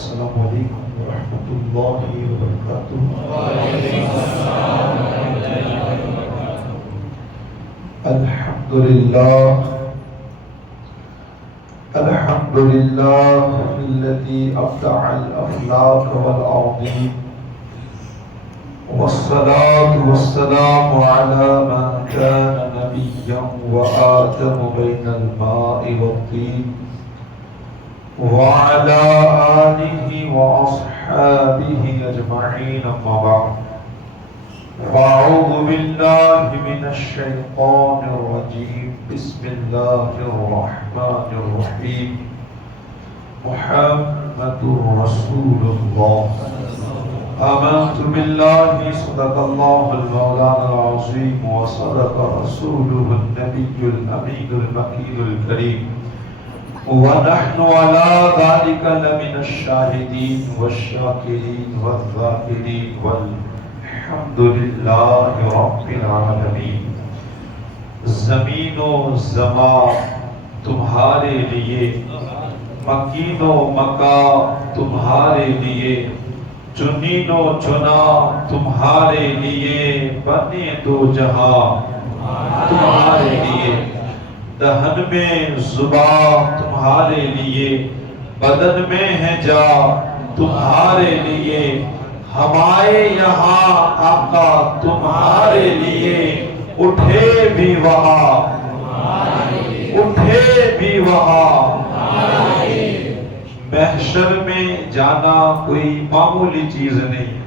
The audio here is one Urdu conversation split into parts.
السلام علیکم ورحمۃ اللہ وبرکاتہ۔ الحمد للہ الذی ابدع الافلاک والارضین، والصلاة والسلام على من كان نبيا وآدم بين الماء والطين، وعلى آله وأصحابه أجمعين، أما بعد، فأعوذ بالله من الشيطان الرجيم، بسم الله الرحمن الرحيم، محمد رسول الله، آمنت بالله، صدق الله المولانا العظيم، وصدق رسوله النبي الأمين المكين الكريم، ونحن على ذلك لمن الشاهدين والشاكرين والذاكرين، والحمد لله رب العالمين۔ زمین و زمان تمہارے لیے، مکین و مکا تمہارے لیے، چنین و چنا تمہارے لیے، بنے دو جہاں تمہارے لیے، دہن میں زباں تمہارے لیے، بدن میں ہے جا تمہارے لیے، ہمارے یہاں آقا تمہارے لیے، اٹھے بھی وہاں اٹھے بھی وہاں۔ محشر میں جانا کوئی معمولی چیز نہیں۔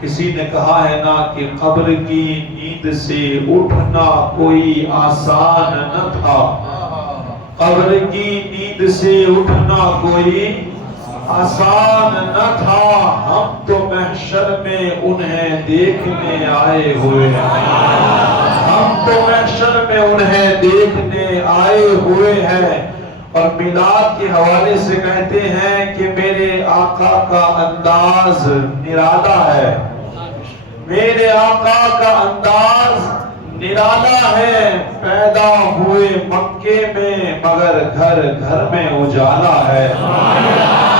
کسی نے کہا ہے نا کہ قبر کی نیند سے اٹھنا کوئی آسان نہ تھا، قبر کی نیند سے اٹھنا کوئی آسان نہ تھا، ہم تو محشر میں انہیں دیکھنے آئے ہوئے ہیں، ہم تو محشر میں انہیں دیکھنے آئے ہوئے ہیں۔ اور میلاد کے حوالے سے کہتے ہیں کہ میرے آقا کا انداز نرالا ہے، میرے آقا کا انداز نرالا ہے، پیدا ہوئے مکے میں مگر گھر گھر میں اجالا ہے،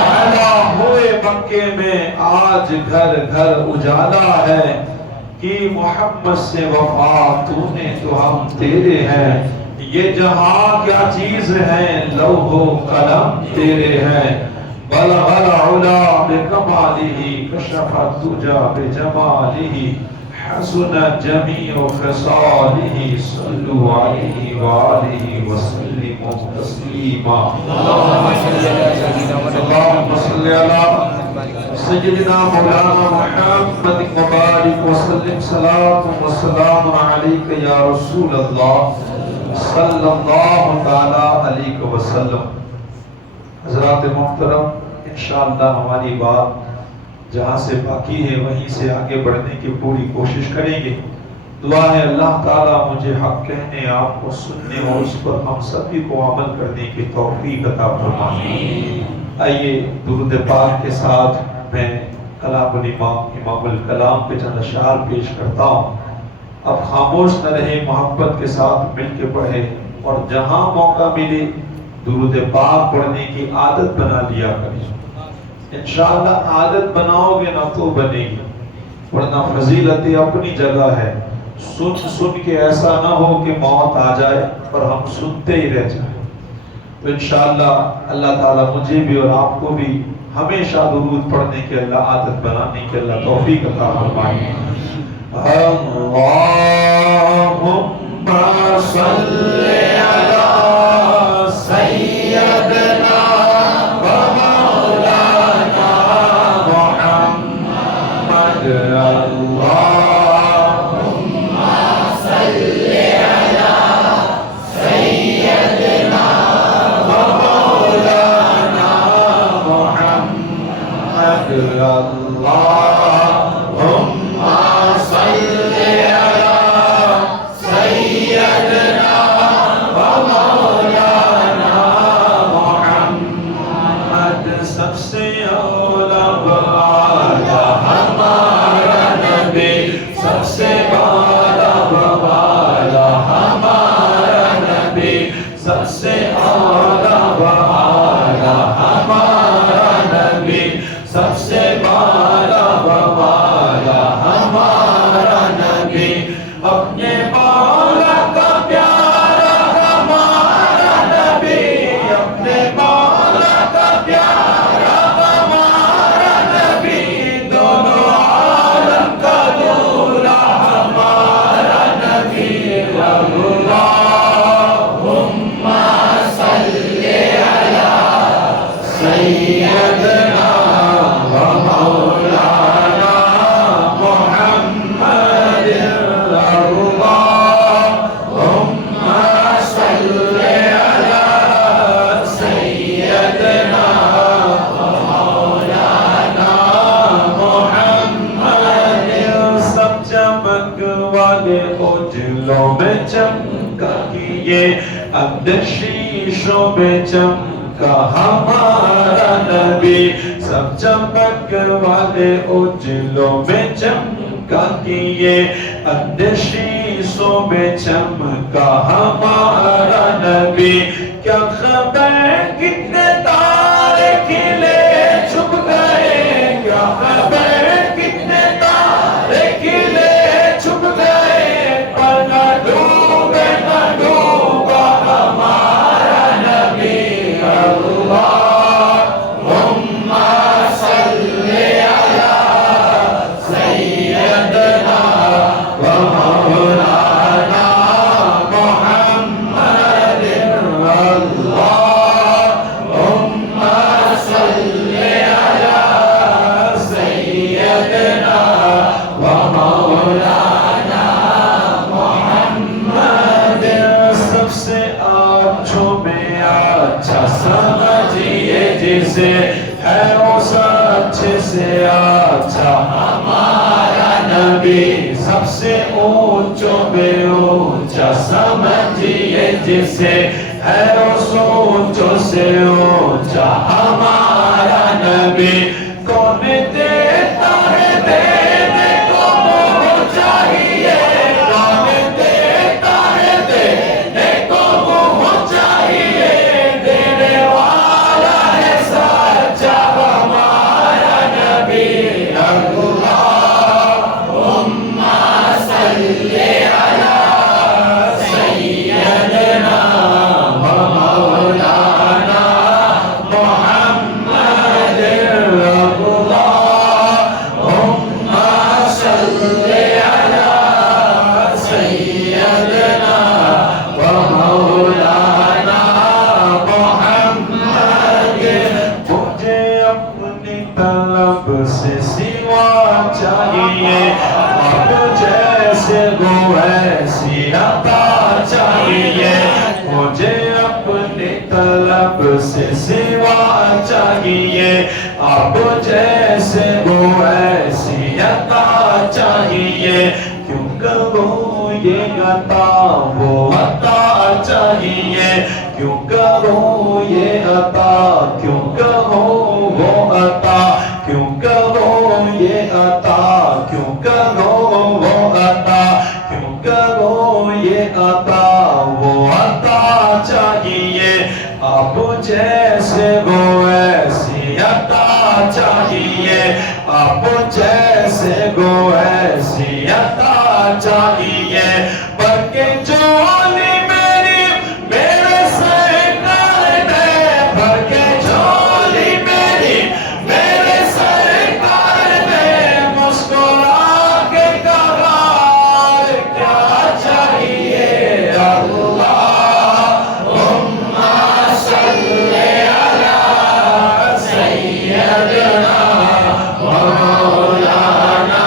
پیدا ہوئے مکے میں آج گھر گھر اجالا ہے، کہ محمد سے وفا تو نے تو ہم تیرے ہیں، یہ جہاں کیا چیز ہے لوح و قلم تیرے ہیں، بلغ العلا بکمالہ کشف الدجی بجمالہ، حسن جمیع خصالہ، صلوا علیہ وآلہ وسلموا تسلیما۔ اللہم صل علی سیدنا مولانا محمد مبارک وسلم، صلاۃ و سلام علیک یا رسول اللہ صلی اللہ تعالی علیہ وسلم۔ حضرات محترم، انشاءاللہ ہماری بات جہاں سے باقی ہے وہیں سے آگے بڑھنے کی پوری کوشش کریں گے۔ دعا ہے اللہ تعالیٰ مجھے حق کہنے، آپ کو سننے اور اس پر ہم سبھی کو عمل کرنے کی توفیق عطا فرمائے۔ آئیے درود پاک کے ساتھ میں کلام الامام امام الکلام پہ چند اشعار پیش کرتا ہوں۔ اب خاموش نہ رہے، محبت کے ساتھ مل کے پڑھے، اور جہاں موقع ملے درود پاک پڑھنے کی عادت بنا لیا کریں۔ انشاءاللہ عادت بناؤ گے نہ تو بنے گی، ورنہ فضیلت اپنی جگہ ہے۔ سن سن کے ایسا نہ ہو کہ موت آ جائے اور ہم سنتے ہی رہ جائیں۔ تو انشاءاللہ اللہ تعالیٰ مجھے بھی اور آپ کو بھی ہمیشہ درود پڑھنے کی اللہ عادت بنانے کی اللہ توفیق عطا فرمائے۔ اللہم صلی علی سیدنا و مولانا محمد، اللہم صلی علی سیدنا و مولانا محمد، اللہم صلی علی سیدنا سيدنا ومولانا محمد اللهم صل على سيدنا ومولانا محمد سب چمک والے اجلوں میں چمکا کیے اندر شیشوں میں چمکا ہمارا نبی سب چمک والے اجلوں میں چمکا کیے اندر شیشوں میں چمکا ہمارا نبی کیا خبر کتنے تارے کھلے چھپ گئے کیا خبر کتنے تارے کھلے چھپ گئے پر نہ ڈوبے نہ ڈوبا ہمارا نبی اللہم صلی علی سیدنا ومولانا محمد اللہم صلی علی سیدنا ومولانا محمد سب سے اچھوں میں اچھا سمجھیے جسے ہے اس اچھے سے اچھا ہمارا نبی سب سے اونچوں میں اونچا سمجھیے جسے ہے اس اونچوں سے اونچا ہمارا نبی کون دیتا ہے دینے کو منہ چاہیے کون دیتا ہے دینے کو منہ چاہیے دینے والا ہے سچا ہمارا نبی اللہم صلی علی سیدنا ومولانا محمد اللہم صلی علی سیدنا ومولانا محمد مجھے اپنی طلب سے سوا چاہیے اب جیسے گو ایسی عطا چاہیے مجھے اپنی طلب سے سوا چاہیے اب جیسے گو ایسی عطا چاہیے کیوں کروں یہ عطا وہ عطا چاہیے کیوں کروں یہ عطا کیوں کروں وہ عطا کیوں کروں یہ عطا کیوں کروں وہ عطا کیوں کروں یہ عطا وہ عطا چاہیے اب جیسے وہ ایسی عطا چاہیے اب جیسے وہ ایسی عطا چاہیے بلکہ جولی میری میرے سرکار نے بلکہ جولی میری میرے سرکار نے مسکرا کے کہا کیا چاہیے اللہم صلی علی سیدنا ومولانا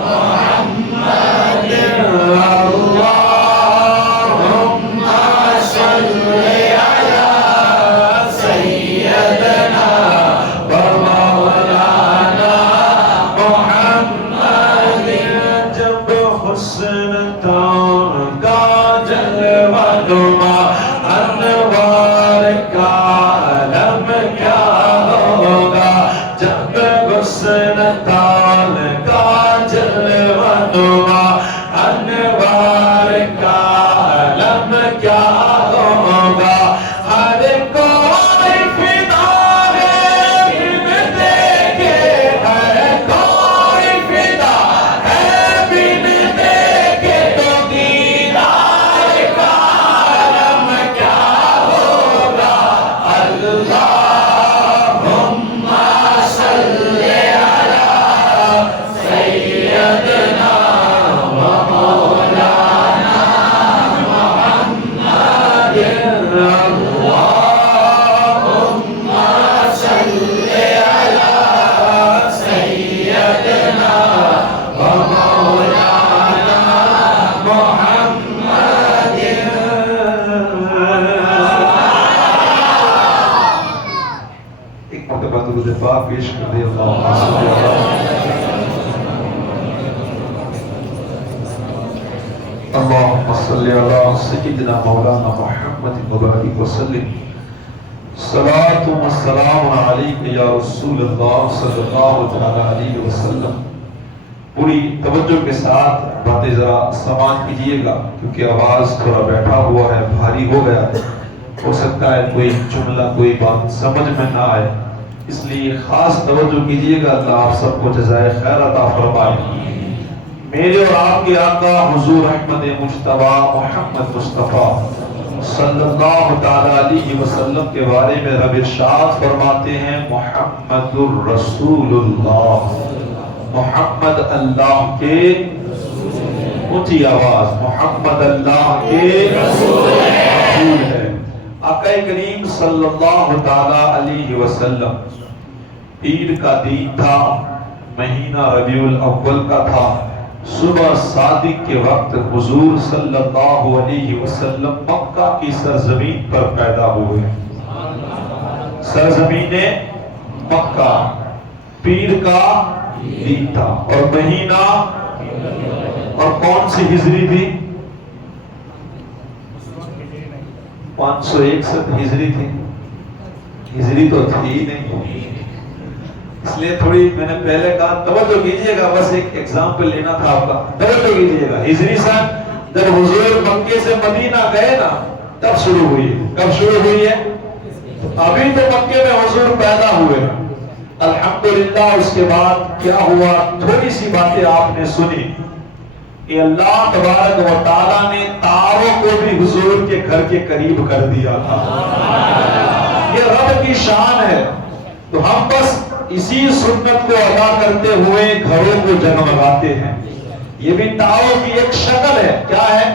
محمد درود پاک پیش کر دے. اللہم صلی اللہم صلی علی سیدنا مولانا محمد مبارک وسلم. صلاۃ و سلام علیک یا رسول اللہ صلی اللہ علیہ وسلم. پوری توجہ کے ساتھ باتیں ذرا سماعت کیجئے گا کیونکہ آواز تھوڑا بیٹھا ہوا ہے، بھاری ہو گیا. ہو سکتا ہے کوئی جملہ کوئی بات سمجھ میں نہ آئے، اس لیے خاص توجہ کیجئے گا. اللہ آپ سب کو جزائے خیر عطا فرمائے. میرے اور آپ کے آقا حضور احمد مجتبیٰ محمد مصطفیٰ صلی اللہ تعالی علیہ وسلم کے بارے میں رب ارشاد فرماتے ہیں محمد الرسول اللہ. محمد اللہ کے، اونچی آواز، محمد اللہ کے رسول ہے. آقا کریم صلی اللہ تعالی علیہ وسلم، عید کا دن تھا، مہینہ ربیع الاول کا تھا. صبح صادق کے وقت حضور صلی اللہ علیہ وسلم مکہ کی سرزمین پر پیدا ہوئے. سرزمین مکہ، پیر کا دن تھا اور مہینہ، اور کون سی ہجری تھی؟ 561 ہجری تھی. ہجری تو تھی ہی نہیں، اس لیے تھوڑی میں نے پہلے کہا توجہ کیجئے گا، بس ایک ایگزامپل لینا تھا آپ کا. توجہ کیجئے گا. ہجری سن جب حضور مکے سے مدینہ گئے نا تب شروع ہوئی. کب شروع ہوئی ہے؟ ابھی تو مکے میں حضور پیدا ہوئے. الحمدللہ. اس کے بعد کیا ہوا؟ تھوڑی سی باتیں آپ نے سنی کہ اللہ تبارک و تعالیٰ نے تاروں کو بھی حضور کے گھر کے قریب کر دیا تھا. یہ رب کی شان ہے. تو ہم بس اسی سنت کو ادا کرتے ہوئے گھروں کو جگمگاتے ہیں. یہ بھی تاروں کی ایک شکل ہے. کیا ہے؟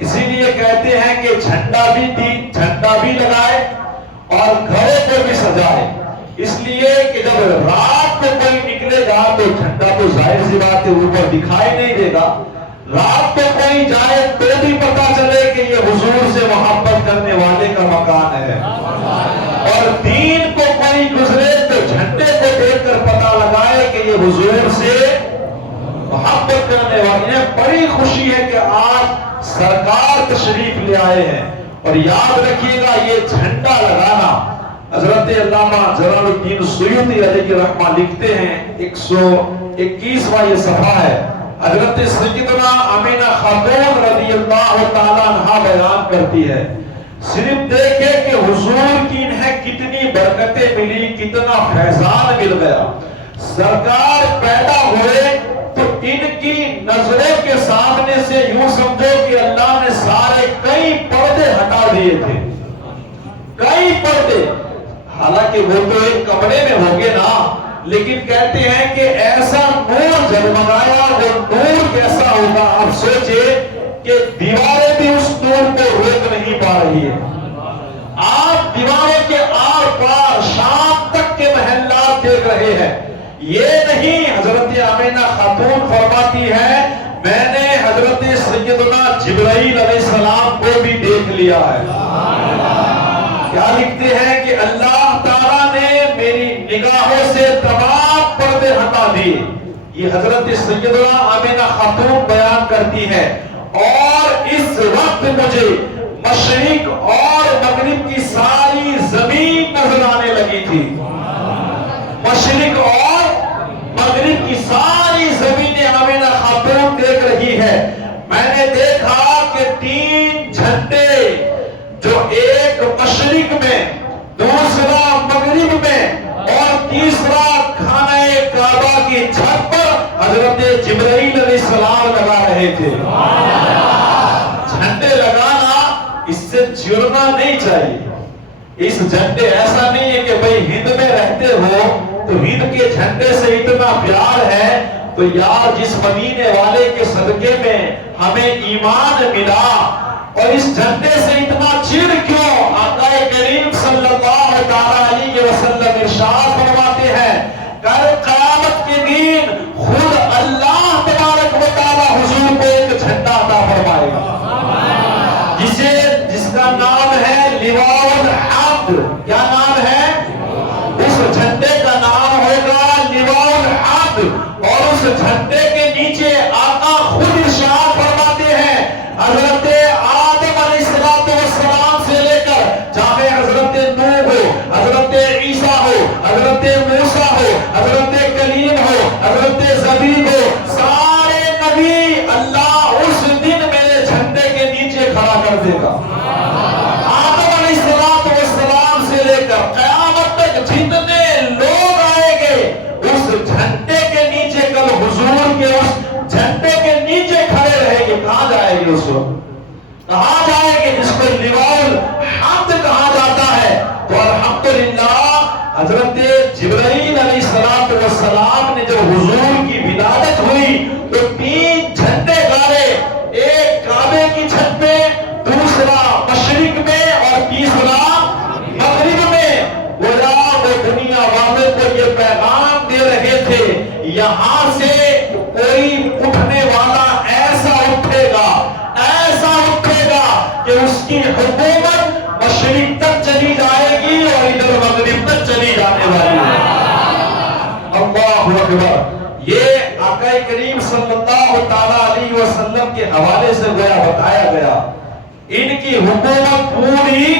اسی لیے کہتے ہیں کہ جھنڈا بھی لگائے اور گھروں کو بھی سجائے. اس لیے کہ جب رات کو کوئی نکلے گا تو جھنڈا تو ظاہر سی بات ہے اوپر دکھائی نہیں دے گا. رات کو کوئی جائے تو بھی پتا چلے کہ یہ حضور سے محبت کرنے والے کا مکان ہے. اور دین کو کوئی گزرے تو جھنڈے کو دیکھ کر پتا لگائے کہ یہ حضور سے محبت کرنے والے ہیں. بڑی خوشی ہے کہ آج سرکار تشریف لے آئے ہیں. اور یاد رکھیے گا یہ جھنڈا لگانا، حضرت علامہ جلال الدین سیوطی علیہ رحمہ لکھتے ہیں، 121واں یہ صفحہ ہے. حضرت سیدنا آمینہ خاتون رضی اللہ تعالیٰ عنہا بیان کرتی ہے، صرف دیکھے کہ حضور کی انہیں کتنی برکتیں ملی، کتنا فیضان مل گیا. سرکار پیدا ہوئے تو ان کی نظروں کے سامنے سے یوں سمجھو کہ اللہ نے سارے کئی پردے ہٹا دیے تھے. کئی پردے، حالانکہ وہ تو ایک کمرے میں ہوگے نا، لیکن کہتے ہیں کہ ایسا نور جگمگایا. وہ نور کیسا ہوگا؟ آپ سوچئے کہ دیواریں بھی اس نور کو روک نہیں پا رہی ہے. آپ دیواروں کے آر پار شام تک کے محلات دیکھ رہے ہیں. یہ نہیں، حضرت آمینہ خاتون فرماتی ہے میں نے حضرت سیدنا جبرائیل علیہ السلام کو بھی دیکھ لیا ہے. کیا لکھتے ہیں کہ اللہ تعالیٰ نے میری نگاہوں سے تمام پردے ہٹا دیے. یہ حضرت سیدنا آمینہ خاتون بیان کرتی ہے. اور اس وقت مجھے مشرق اور مغرب کی ساری زمین نظر آنے لگی تھی. مشرق اور مغرب کی ساری زمینیں آمینہ خاتون دیکھ رہی ہے. میں نے دیکھا کہ 3 جھنڈے، جو ایک مشرق میں، دوسرا مغرب میں اور تیسرا خانہ کعبہ کی چھت پر حضرت جبرائیل علیہ السلام لگا رہے تھے. جھنڈے لگانا اس سے چڑنا نہیں چاہیے. اس جھنڈے ایسا نہیں ہے کہ بھئی ہند میں رہتے ہو تو ہند کے جھنڈے سے اتنا پیار ہے تو یار جس مدینے والے کے صدقے میں ہمیں ایمان ملا اور اس جھنڈے سے اتنا چڑ کیوں؟ آقا کریم صلی اللہ تعالی علیہ وسلم ارشاد فرماتے ہیں کل قیامت کے دن خود اللہ تبارک و تعالی حضور کو ایک جھنڈا عطا فرمائے گا جس کا نام ہے لواء الحمد. کیا نام ہے؟ اس جھنڈے کا جب حضور کی ولادت ہوئی تو 3 جھنڈے گاڑے، ایک کعبے کی چھت میں، دوسرا مشرق میں اور تیسرا مغرب میں۔ گویا وہ دنیا والوں کو یہ پیغام دے رہے تھے، یہاں سے کوئی اٹھنے والا ایسا اٹھے گا کہ اس کی حکومت مشرق تک چلی جائے گی اور ادھر مغرب تک چلی جانے والی ہے۔ اللہ اکبر۔ یہ آقا کریم صلی اللہ تعالی علیہ وسلم کے حوالے سے گویا بتایا گیا، ان کی حکومت پوری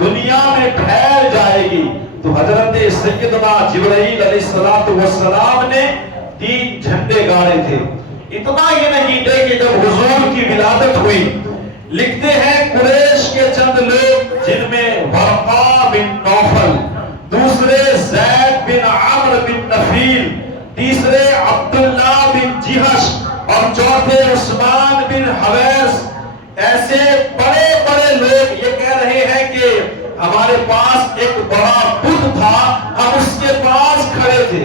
دنیا میں پھیل جائے گی۔ تو حضرت سیدنا جبرائیل علیہ السلام نے 3 جھنڈے گاڑے تھے۔ اتنا ہی نہیں، دیکھیں جب حضور کی ولادت ہوئی، لکھتے ہیں قریش کے چند لوگ جن میں ورقا بن نوفل، دوسرے زید بن عمرو بن نفیل، تیسرے عبداللہ بن جہش اور چوتھے عثمان بن حویس، ایسے بڑے بڑے لوگ یہ کہہ رہے ہیں کہ ہمارے پاس ایک بڑا بت تھا، ہم اس کے پاس کھڑے تھے۔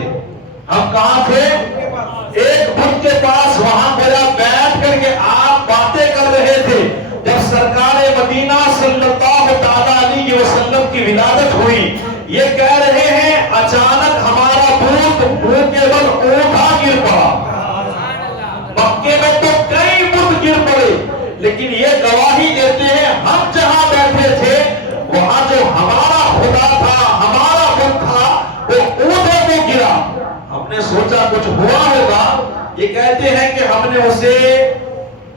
ہم کہاں تھے؟ ایک بت کے پاس، وہاں گویا بیٹھ کر کے آپ باتیں کر رہے تھے۔ جب سرکار مدینہ صلی اللہ تعالی علیہ وسلم کی ولادت ہوئی، یہ کہہ رہے ہیں اچانک ہمارا بت منہ کے بل اونٹا گر پڑا۔ مکے میں تو کئی بت گر پڑے، لیکن یہ گواہی دیتے ہیں ہم جہاں بیٹھے تھے وہاں جو ہمارا خدا تھا، ہمارا بت تھا، وہ اونٹوں کو گرا۔ ہم نے سوچا کچھ ہوا ہوگا، یہ کہتے ہیں کہ ہم نے اسے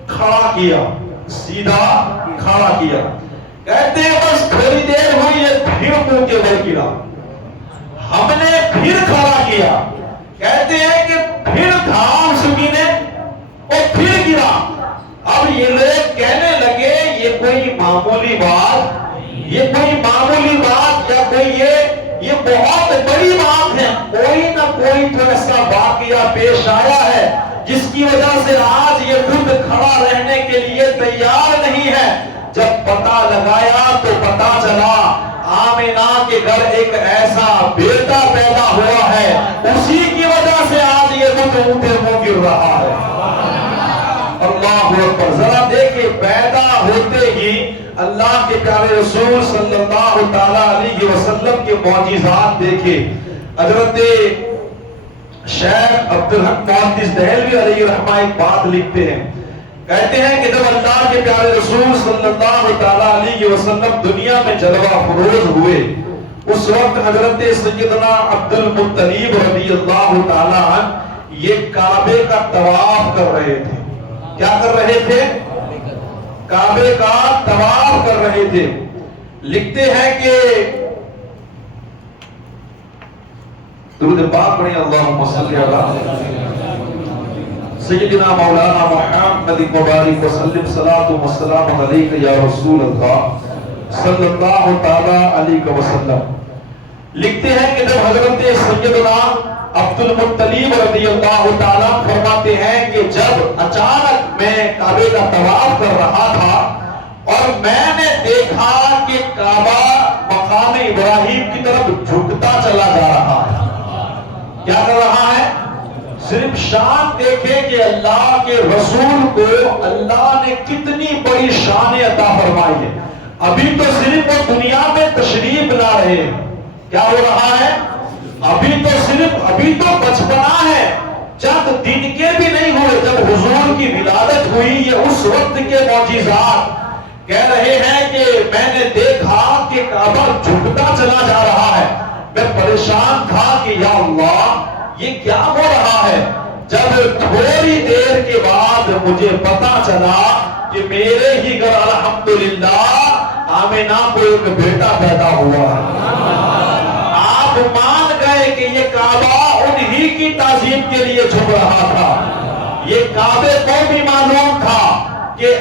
کھڑا کیا، سیدھا کھڑا کیا۔ کہتے ہیں بس تھوڑی دیر ہوئی، یہ پھر منہ کے بل گرا۔ ہم نے پھر کھڑا کیا، کہتے ہیں کہ پھر دھام سکینے اور پھر گرا۔ اب یہ لوگ کہنے لگے یہ کوئی معمولی بات، یہ کوئی معمولی بات یا کوئی یہ بہت بڑی بات ہے، کوئی نہ کوئی تو ایسا واقعہ پیش آیا ہے جس کی وجہ سے آج یہ خود کھڑا رہنے کے لیے تیار نہیں ہے۔ جب پتہ لگایا تو پتہ چلا آمینہ کے گھر ایک ایسا بیٹا پیدا ہوا ہے، اسی کی وجہ سے آج یہ خود اونٹے منہ گر رہا ہے۔ اللہ اکبر۔ ذرا دیکھیں، پیدا ہوتے ہی اللہ کے پیارے رسول صلی اللہ تعالی علیہ وسلم کے معجزات دیکھیں۔ حضرت شیخ عبدالحق محدث دہلوی علیہ رحمہ ایک بات لکھتے ہیں، کہتے ہیں کہ جب اللہ کے پیارے رسول صلی اللہ تعالی علیہ وسلم دنیا میں جلوہ فروز ہوئے، اس وقت حضرت سیدنا عبد المطلب رضی اللہ تعالی عنہ یہ کعبے کا طواف کر رہے تھے۔ کیا کر رہے تھے؟ کعبے کا طواف کر رہے تھے۔ لکھتے ہیں کہ درود پاک پڑھیں، اللہم صلی علی سیدنا مولانا محمد مبارک وسلم، صلاۃ و سلام علیک یا رسول اللہ صلی اللہ تعالی علیہ وسلم۔ لکھتے ہیں کہ جب حضرت سیدنا عبد المطلب رضی اللہ تعالیٰ فرماتے ہیں کہ جب اچانک میں کعبے کا طواف کر رہا تھا اور میں نے دیکھا کہ کعبہ مقام ابراہیم کی طرف جھکتا چلا جا رہا ہے۔ کیا کر رہا ہے؟ صرف شان دیکھیں کہ اللہ کے رسول کو اللہ نے کتنی بڑی شان عطا فرمائی ہے۔ ابھی تو صرف وہ دنیا میں تشریف لا رہے ہیں، کیا ہو رہا ہے؟ ابھی تو بچپنا ہے، چند دن کے بھی نہیں ہوئے جب حضور کی ولادت ہوئی۔ یہ اس وقت کے معجزات کہہ رہے ہیں کہ میں نے دیکھا کہ کعبہ جھکتا چلا جا رہا ہے۔ میں پریشان تھا کہ یا اللہ یہ کیا ہو رہا ہے۔ جب تھوڑی دیر کے بعد مجھے پتا چلا کہ میرے ہی گھر الحمدللہ آمینہ کو ایک بیٹا پیدا ہوا ہے۔ آپ مان گئے کہ یہ کعبہ انہی کی تعظیم کے لیے جھک رہا تھا۔ یہ کعبے کو بھی معلوم تھا کہ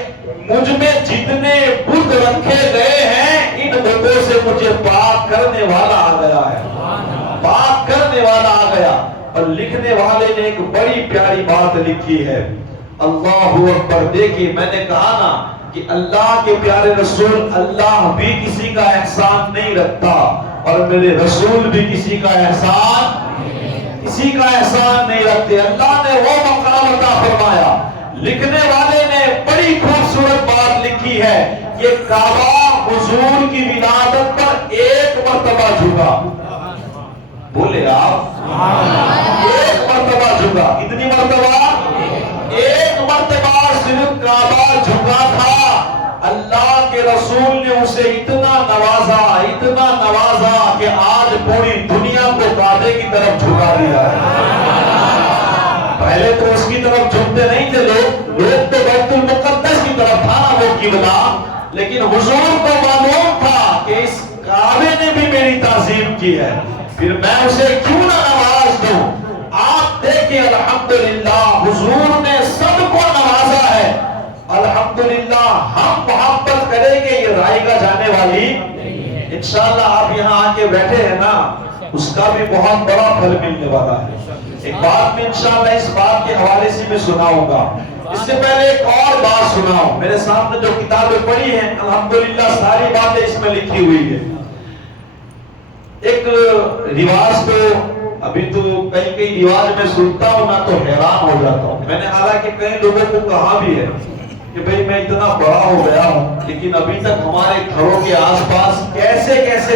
مجھ میں جتنے بت رکھے گئے ہیں ان بتوں سے مجھے پاک کرنے والا آ گیا ہے، پاک کرنے والا آ گیا۔ اور لکھنے والے نے ایک بڑی پیاری بات لکھی ہے، اللہ اکبر۔ دیکھیے میں نے کہا نا کہ اللہ کے پیارے رسول، اللہ بھی کسی کا احسان نہیں رکھتا اور میرے رسول بھی کسی کا احسان کسی کا احسان نہیں رکھتے. اللہ نے وہ مقام عطا فرمایا. لکھنے والے نے بڑی خوبصورت بات لکھی ہے کہ کعبہ حضور کی ولادت پر ایک مرتبہ جھکا. بولے آپ ایک مرتبہ جھکا. کتنی مرتبہ؟ ایک مرتبہ صرف کعبہ جھکا تھا. اللہ کے رسول نے اسے اتنا نوازا کہ آج پوری دنیا کو کعبے کی طرف جھکا دیا ہے. پہلے تو اس کی طرف جھکتے نہیں تھے لوگ تو بیت المقدس کی طرف تھا نا وہ قبلہ. لیکن حضور کو معلوم تھا کہ اس کعبے نے بھی میری تعظیم کی ہے, پھر میں اسے کیوں نہ نواز دوں. آپ دیکھیں الحمدللہ حضور نے سب کو نوازا ہے. الحمدللہ ہم محبت کریں گے یہ رائے گا جانے والی. انشاءاللہ آپ یہاں آ کے بیٹھے ہیں نا, اس کا بھی بہت بڑا پھل ملنے والا ہے. ایک بات میں انشاءاللہ اس بات کے حوالے سے میں سناؤں گا. اس سے پہلے ایک اور بات سناؤں. میرے سامنے جو کتابیں پڑھی ہیں الحمدللہ ساری باتیں اس میں لکھی ہوئی ہے. ایک رواج تو ابھی تو کئی رواج میں سنتا ہوں نا تو حیران ہو جاتا ہوں. میں نے حالانکہ کئی لوگوں کو کہا بھی ہے کہ بھئی میں اتنا بڑا ہو گیا ہوں لیکن ابھی تک ہمارے گھروں کے آس پاس کیسے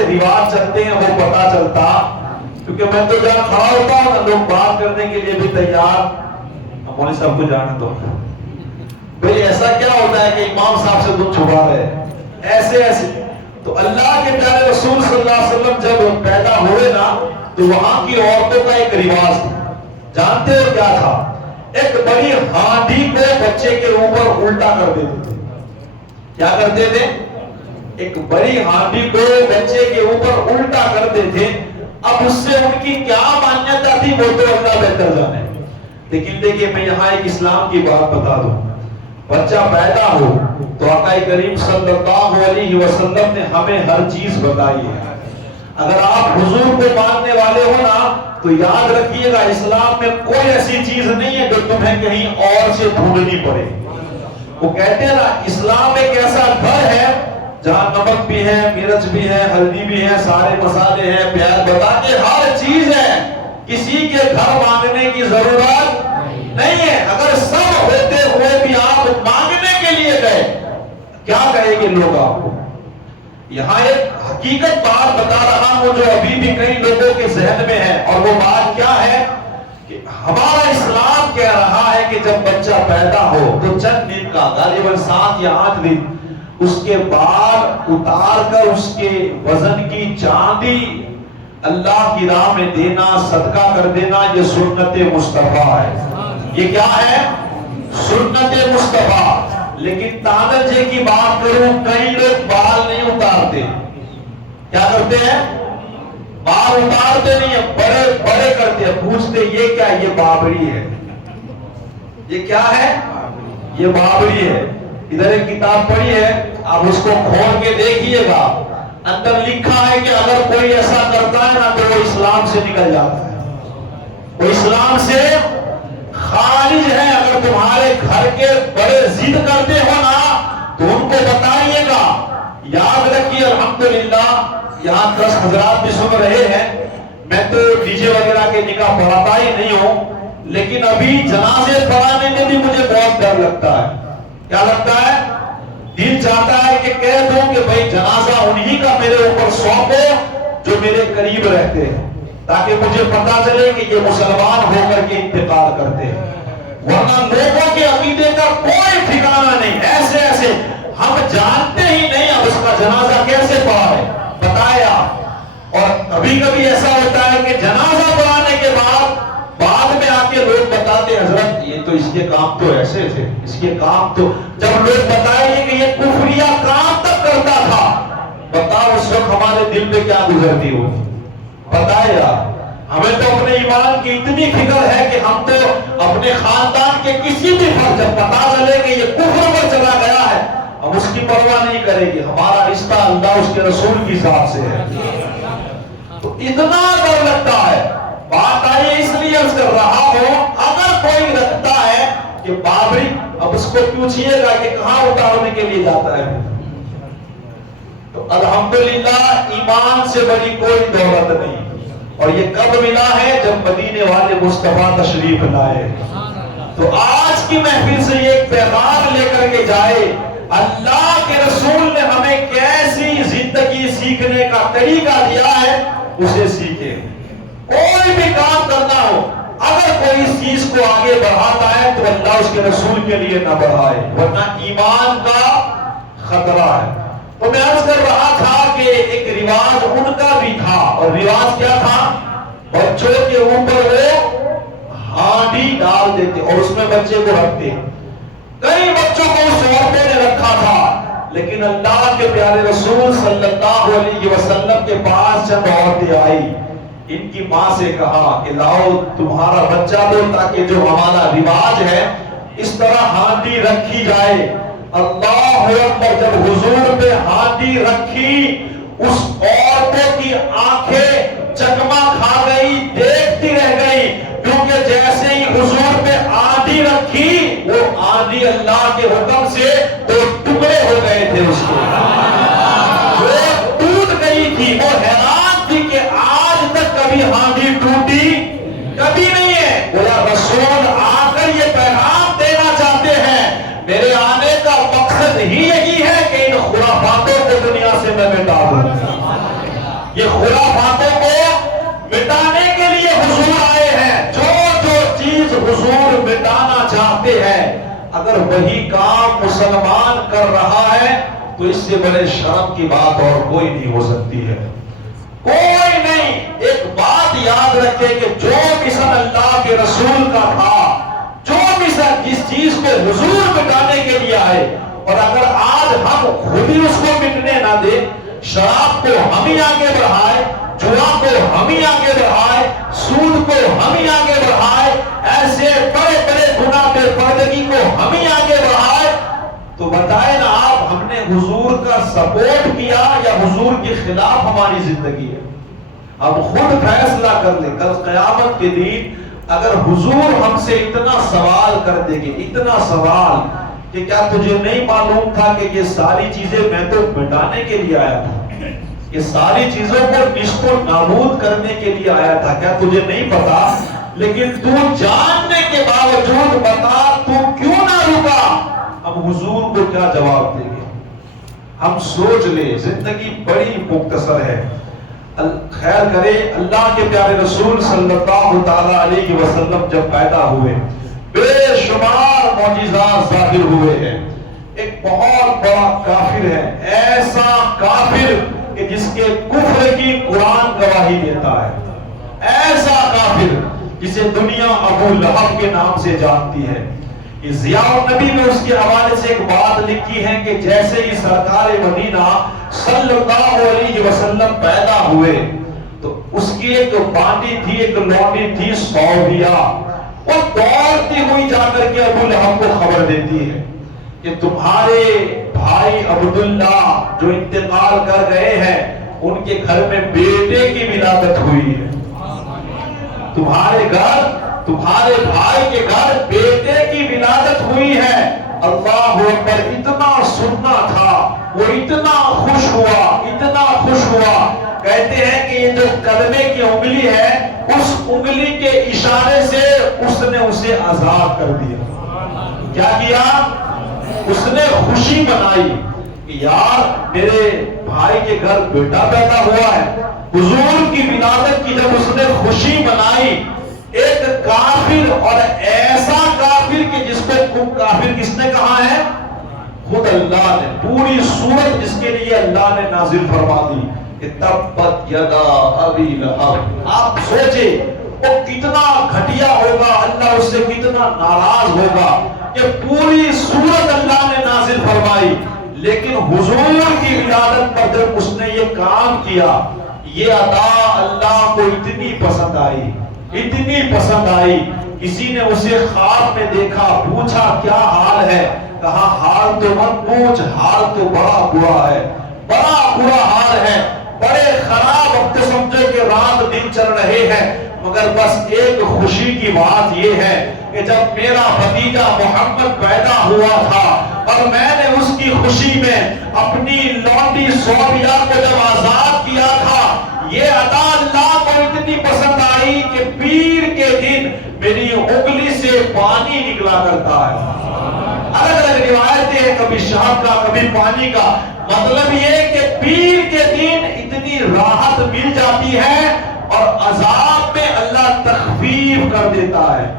رواج چلتے ہیں وہ پتا چلتا. کیونکہ میں تو جہاں کھڑا ہوتا ہوں نا لوگ بات کرنے کے لیے بھی تیار. مولوی صاحب کو جانے دو بھئی ایسا کیا ہوتا ہے کہ امام صاحب سے تم چھپا رہے ایسے. تو اللہ کے پیارے رسول صلی اللہ علیہ وسلم جب پیدا ہوئے نا تو وہاں کی عورتوں کا ایک رواج تھا. جانتے ہو کیا تھا؟ ایک بڑی ہانڈی کو بچے کے اوپر الٹا کر دیتے تھے. کیا کرتے تھے؟ ایک بڑی ہانڈی کو بچے کے اوپر الٹا کرتے تھے. اب اس سے ان کی کیا مانیتا تھی وہ تو اللہ بہتر جانے. لیکن دیکھیے میں یہاں ایک اسلام کی بات بتا دوں. بچہ پیدا ہو تو آقا کریم صلی اللہ علیہ وسلم نے ہمیں ہر چیز بتائی ہے. اگر آپ حضور کو ماننے والے ہو نا تو یاد رکھیے گا اسلام میں کوئی ایسی چیز نہیں ہے جو تمہیں کہیں اور سے ڈھونڈنی پڑے. وہ کہتے ہیں نا اسلام ایک ایسا گھر ہے جہاں نمک بھی ہے, مرچ بھی ہے, ہلدی بھی ہے, سارے مسالے ہیں, پیاز بتا کے ہر چیز ہے. کسی کے گھر مانگنے کی ضرورت نہیں ہے. اگر سب ہوتے ہوئے بھی آپ مانگنے کے لیے گئے کیا کہیں گے لوگ آپ کو؟ یہاں ایک حقیقت بات بتا رہا ہوں جو ابھی بھی کئی لوگوں کے ذہن میں ہے, اور وہ بات کیا ہے کہ ہمارا اسلام کہہ رہا ہے کہ جب بچہ پیدا ہو تو چند دن کا غالباً 7 یا 8 دن اس کے بال اتار کر اس کے وزن کی چاندی اللہ کی راہ میں دینا, صدقہ کر دینا, یہ سنت مصطفیٰ ہے. یہ کیا ہے؟ سنت مصطفیٰ. لیکن تانجے کی بات کروں کئی لوگ بال نہیں اتارتے. کیا کرتے ہیں؟ بال اتارتے نہیں ہیں, بڑے کرتے ہیں. پوچھتے یہ کیا؟ یہ بابری ہے. یہ کیا ہے؟ یہ بابری ہے. ادھر ایک کتاب پڑھی ہے, آپ اس کو کھول کے دیکھیے گا, اندر لکھا ہے کہ اگر کوئی ایسا کرتا ہے نا تو وہ اسلام سے نکل جاتا ہے, وہ اسلام سے خارج ہے. اگر تمہارے گھر کے بڑے ضد کرتے ہو نا تو ان کو بتائیے گا. یاد رکھیے الحمدللہ یہاں 10 حضرات بھی سن رہے ہیں. میں تو ڈی جے وغیرہ کے نکاح پڑھاتا ہی نہیں ہوں, لیکن ابھی جنازے پڑھانے میں بھی مجھے بہت ڈر لگتا ہے. کیا لگتا ہے؟ دل چاہتا ہے کہ کہہ دوں کہ بھئی جنازہ انہی کا میرے اوپر سونپو جو میرے قریب رہتے ہیں, تاکہ مجھے پتا چلے کہ یہ مسلمان ہو کر کے انتقال کرتے ہیں. ورنہ لوگوں کے عقیدے کا کوئی ٹھکانہ نہیں. ایسے ہم جانتے ہی نہیں اب اس کا جنازہ کیسے پڑھا ہے, بتائے آپ. اور کبھی ایسا ہوتا ہے کہ جنازہ پڑھانے کے بعد میں آ کے لوگ بتاتے حضرت یہ تو اس کے کام تو ایسے تھے, اس کے کام تو, جب لوگ بتائیں کہ یہ کفریہ کام تک کرتا تھا, بتاؤ اس وقت ہمارے دل میں کیا گزرتی ہوگی؟ بتائے آپ. ہمیں تو اپنے ایمان کی اتنی فکر ہے کہ ہم تو اپنے خاندان کے کسی بھی فرد جب پتا چلے کہ یہ کفر پر چلا گیا ہے ہم اس کی پرواہ نہیں کریں گے. ہمارا رشتہ اللہ اس کے رسول کی ذات سے ہے. تو اتنا ڈر لگتا ہے. بات آئی اس لیے عرض کر رہا ہوں, اگر کوئی رکھتا ہے کہ بابری, اب اس کو پوچھئے گا کہ کہاں اتارنے کے لیے جاتا ہے, تو الحمدللہ ایمان سے بڑی کوئی دولت نہیں. اور یہ کب ملا ہے؟ جب مدینے والے مصطفیٰ تشریف لائے۔ تو آج کی محفل سے یہ ایک پیغام لے کر کے جائے، اللہ کے رسول نے ہمیں کیسی زندگی سیکھنے کا طریقہ دیا ہے، اسے سیکھے۔ کوئی بھی کام کرنا ہو، اگر کوئی اس چیز کو آگے بڑھاتا ہے تو اللہ اس کے رسول کے لیے نہ بڑھائے، ورنہ ایمان کا خطرہ ہے۔ تو میں عرض کر رہا تھا کہ ایک رواج ان کا بھی تھا، اور رواج کیا تھا؟ بچوں کے اوپر وہ ہانڈی ڈال دیتے اور اس میں بچے کو رکھتے۔ کئی بچوں کو اس عورتوں نے رکھا تھا، لیکن اللہ کے پیارے رسول صلی اللہ علیہ وسلم کے پاس چند عورتیں آئی، ان کی ماں سے کہا کہ لاؤ تمہارا بچہ دو تاکہ جو ہمارا رواج ہے اس طرح ہانڈی رکھی جائے۔ اللہ اکبر، جب حضور پہ ہانڈی رکھی، اس عورتوں کی آنکھیں چکما کھا گئی، دیکھتی رہ گئی، کیونکہ جیسے ہی حضور پہ آندھی رکھی، وہ آندھی اللہ کے حکم سے دو ٹکڑے ہو گئے تھے، اس کو وہ ٹوٹ گئی تھی۔ وہ حیران تھی کہ آج تک کبھی آندھی ٹوٹی کبھی نہیں ہے۔ بولا رسول آ کر یہ پیغام دینا چاہتے ہیں، میرے آنے کا مقصد ہی یہی ہے کہ ان خرافاتوں کو دنیا سے میں مٹا دوں۔ یہ خرافاتوں کو مٹانے کے لیے حضور آئے ہیں۔ جو چیز حضور مٹانا چاہتے ہیں، اگر وہی کام مسلمان کر رہا ہے تو اس سے بڑے شرم کی بات اور کوئی نہیں ہو سکتی ہے، کوئی نہیں۔ ایک بات یاد رکھے کہ جو مشن اللہ کے رسول کا تھا، جو مشن جس چیز کو حضور مٹانے کے لیے آئے، اور اگر آج ہم خود ہی اس کو مٹنے نہ دیں، شراب کو ہم ہی آگے بڑھائے، جوا کو ہم ہی آگے بڑھائے، سود کو ہم ہی آگے بڑھائے، ایسے بڑے بڑے گناہ بے پردگی کو ہم ہی آگے بڑھائے، تو بتائیں نا آپ، ہم نے حضور کا سپورٹ کیا یا حضور کے خلاف ہماری زندگی ہے؟ اب خود فیصلہ کر لیں۔ کل قیامت کے دن اگر حضور ہم سے اتنا سوال کر دیں گے، اتنا سوال کہ کیا تجھے نہیں معلوم تھا کہ یہ ساری چیزیں میں تو مٹانے کے لیے آیا تھا، یہ ساری چیزوں کو نشت و نابود کرنے کے لیے آیا تھا، کیا تجھے نہیں پتا؟ لیکن تو جاننے کے باوجود بتا تو کیوں نہ رکا؟ اب حضور کو کیا جواب دیں گے؟ ہم سوچ لیں، زندگی بڑی مختصر ہے۔ خیر کرے، اللہ کے پیارے رسول صلی اللہ تعالی علیہ وسلم جب پیدا ہوئے، بے شمار معجزات ظاہر ہوئے ہیں۔ ایک بہت بڑا کافر ہے، ایسا کافر کہ جس کے کفر کی قرآن گواہی دیتا ہے، ایسا کافر جسے دنیا ابو لہب کے نام سے جانتی ہے۔ ضیاء النبی نے اس کے حوالے سے ایک بات لکھی ہے کہ جیسے ہی سرکار مدینہ صلی اللہ علیہ وسلم پیدا ہوئے تو اس کی ایک بانڈی تھی، ایک لونڈی تھی صوفیہ، وہ دوڑتی ہوئی جا کر کے ابو لہب کو خبر دیتی ہے کہ تمہارے بھائی عبداللہ جو انتقال کر گئے ہیں، ان کے گھر میں بیٹے کی ولادت ہوئی ہے، تمہارے گھر، تمہارے بھائی کے گھر بیٹے کی ولادت ہوئی ہے۔ اللہ اکبر، اتنا سننا تھا، وہ اتنا خوش ہوا، اتنا خوش ہوا، کہتے ہیں کہ یہ جو کلمے کی انگلی ہے، اس انگلی کے اشارے سے اس نے اسے آزاد کر دیا۔ کیا کیا؟ اس نے خوشی منائی کہ یار میرے بھائی کے گھر بیٹا پیدا ہوا ہے۔ حضور کی ولادت کی جب اس نے خوشی منائی، ایک کافر، اور ایسا کافر کہ جس کو کافر کس نے کہا ہے؟ خود اللہ نے۔ پوری سورت جس کے لیے اللہ نے نازل فرما دی کہ تبت یدا ابی لہب۔ آپ سوچیں وہ کتنا گھٹیا ہوگا، اللہ اس سے کتنا ناراض ہوگا کہ پوری سورت اللہ نے نازل فرمائی، لیکن حضور کی ولادت پر جب اس نے یہ کام کیا، یہ عطا اللہ کو اتنی پسند آئی، اتنی پسند آئی۔ کسی نے اسے خواب میں دیکھا، پوچھا کیا حال ہے؟ کہا حال تو مت پوچھ، حال تو بڑا برا ہے، بڑا برا حال ہے، بڑے خراب، اب تو سمجھے کہ رات دن چل رہے ہیں، مگر بس ایک خوشی کی بات یہ ہے کہ جب میرا بھتیجا محمد پیدا ہوا تھا اور میں نے اس کی خوشی میں اپنی لونڈی صوفیہ کو جب آزاد کیا تھا، یہ عطا اللہ کو اتنی پیر کے دن میری انگلی سے پانی نکلا کرتا ہے۔ الگ الگ روایتیں ہیں، کبھی شہد کا کبھی پانی کا۔ مطلب یہ کہ پیر کے دن اتنی راحت مل جاتی ہے اور عذاب میں اللہ تخفیف کر دیتا ہے۔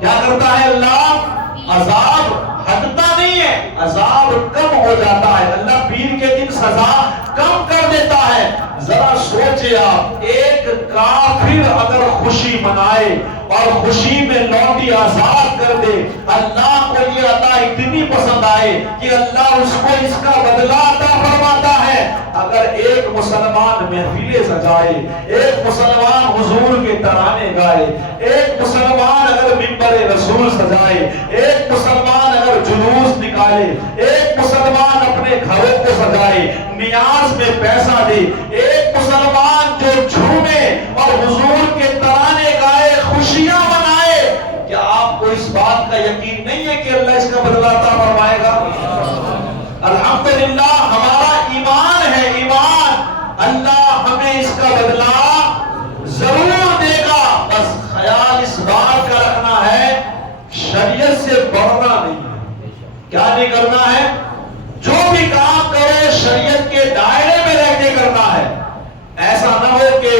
کیا کرتا ہے اللہ؟ عذاب ہٹتا نہیں ہے، عذاب کم ہو جاتا ہے۔ اللہ پیر کے دن سزا کم کر دیتا ہے۔ ذرا سوچے آپ، ایک کافر اگر خوشی منائے اور خوشی میں لوٹی آزاد کر دے، اللہ کو یہ عطا اتنی پسند آئے کہ اللہ اس کو اس کا بدلہ عطا فرماتا ہے۔ اگر ایک مسلمان محفلیں سجائے، ایک مسلمان حضور کے ترانے گائے، ایک مسلمان اگر منبر رسول سجائے، ایک مسلمان اگر جلوس نکالے، ایک مسلمان اپنے گھروں کو سجائے، نیاز میں پیسہ دے، ایک مسلمان جو جھومے اور حضور کے ترانے گائے، خوشیاں منائے، کیا آپ کو اس بات کا یقین نہیں ہے کہ اللہ اس کا بدلہ عطا فرمائے گا؟ الحمدللہ ہمارا ایمان ہے، ایمان، اللہ ہمیں اس کا بدلہ ضرور دے گا۔ بس خیال اس بات کا رکھنا ہے، شریعت سے بڑھنا نہیں ہے۔ کیا نہیں کرنا ہے؟ جو بھی کام کرے شریعت کے دائرے میں رہ کے کرنا ہے۔ ایسا نہ ہو کہ